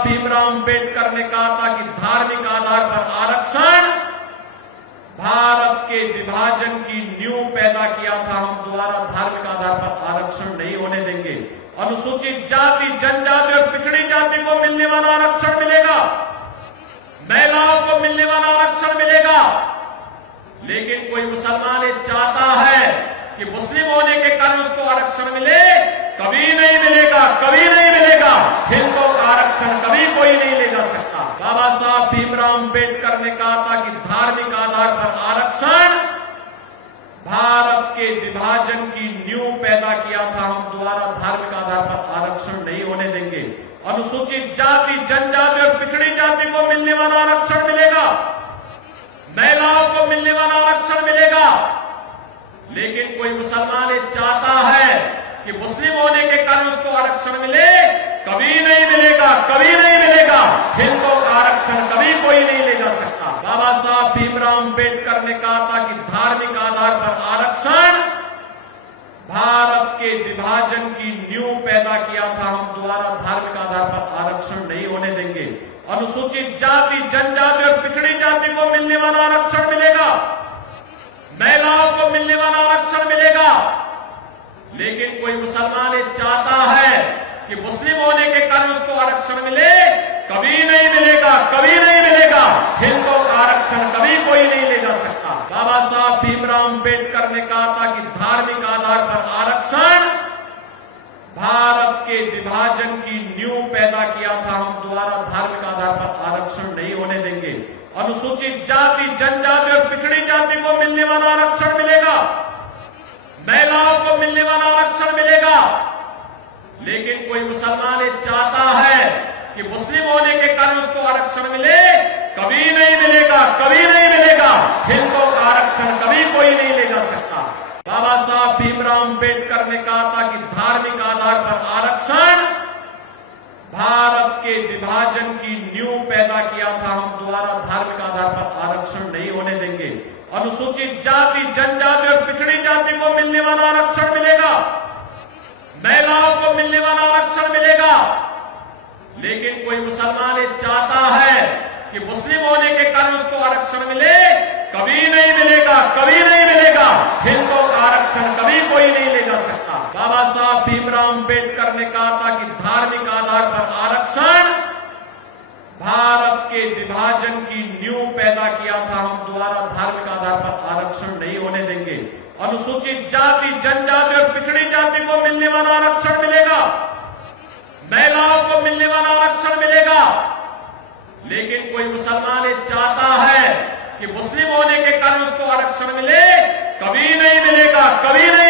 साहब भीमराव अंबेडकर ने कहा था कि धार्मिक आधार पर आरक्षण भारत के विभाजन की नींव पैदा किया था। हम दोबारा धार्मिक आधार पर आरक्षण नहीं होने देंगे। अनुसूचित जाति, जनजाति और पिछड़ी जाति को मिलने वाला आरक्षण मिलेगा, महिलाओं को मिलने वाला आरक्षण मिलेगा। लेकिन कोई मुसलमान ये चाहता है कि मुस्लिम होने के कारण उसको आरक्षण मिले, कभी नहीं मिलेगा, कभी नहीं मिलेगा। हिंदुओं का आरक्षण कभी कोई नहीं ले जा सकता। बाबा साहब भीमराव अंबेडकर ने कहा था कि धार्मिक आधार पर आरक्षण भारत के विभाजन की नींव पैदा किया था। हम दोबारा धार्मिक आधार पर आरक्षण नहीं होने देंगे। अनुसूचित जाति, जनजाति और पिछड़ी जाति को मिलने वाला आरक्षण मिलेगा, महिलाओं को मिलने वाला आरक्षण मिलेगा। लेकिन कोई मुसलमान ये चाहता है कि मुस्लिम होने के कारण उसको आरक्षण मिले, कभी नहीं मिलेगा, कभी नहीं मिलेगा। हिंदुओं का आरक्षण कभी कोई नहीं ले जा सकता। बाबा साहब भीमराव अंबेडकर ने कहा था कि धार्मिक आधार पर आरक्षण भारत के विभाजन की नींव पैदा किया था। हम दोबारा धार्मिक आधार पर आरक्षण नहीं होने देंगे। अनुसूचित जाति, जनजाति और पिछड़ी जाति को मिलने वाला आरक्षण मिलेगा, महिलाओं को मिलने वाला आरक्षण मिलेगा। लेकिन कोई मुसलमान ये चाहता है कि मुस्लिम होने के कारण उसको आरक्षण मिले, कभी नहीं मिलेगा, कभी नहीं मिलेगा। हिंदुओं का आरक्षण कभी कोई नहीं ले जा सकता। बाबा साहब भीमराव अंबेडकर ने कहा था कि धार्मिक आधार पर आरक्षण भारत के विभाजन की नींव पैदा किया था। हम दोबारा धार्मिक आधार पर आरक्षण नहीं होने देंगे। अनुसूचित जाति, जनजाति और पिछड़ी जाति को मिलने वाला आरक्षण मिलेगा, महिलाओं को मिलने वाला आरक्षण मिलेगा। लेकिन कोई मुसलमान ये चाहता है कि मुस्लिम होने के कारण उसको आरक्षण मिले, कभी नहीं मिलेगा, कभी नहीं मिलेगा। हिंदुओं का आरक्षण कभी कोई नहीं ले जा सकता। बाबा साहब भीमराव अंबेडकर ने कहा था कि धार्मिक आधार पर आरक्षण भारत के विभाजन की नींव पैदा किया था। हम दोबारा धार्मिक आधार पर आरक्षण नहीं होने देंगे। अनुसूचित जाति, जनजाति और पिछड़ी जाति को मिलने वाला आरक्षण मिलेगा, महिलाओं को मिलने वाला आरक्षण मिलेगा। लेकिन कोई मुसलमान ये चाहता है कि मुस्लिम होने के कारण उसको आरक्षण मिले, कभी नहीं मिलेगा, कभी नहीं मिलेगा। हिंदुओं का आरक्षण कभी कोई नहीं ले जा सकता। बाबा साहब भीमराव अंबेडकर ने कहा था कि धार्मिक आधार पर आरक्षण भारत के विभाजन की नींव पैदा किया था। हम दोबारा धार्मिक आधार पर आरक्षण नहीं होने देंगे। अनुसूचित जाति, जनजाति और पिछड़ी जाति को मिलने वाला आरक्षण मिलेगा, महिलाओं को मिलने वाला आरक्षण मिलेगा। लेकिन कोई मुसलमान ये चाहता है कि मुस्लिम होने के कारण उसको आरक्षण मिले, कभी नहीं मिलेगा, कभी नहीं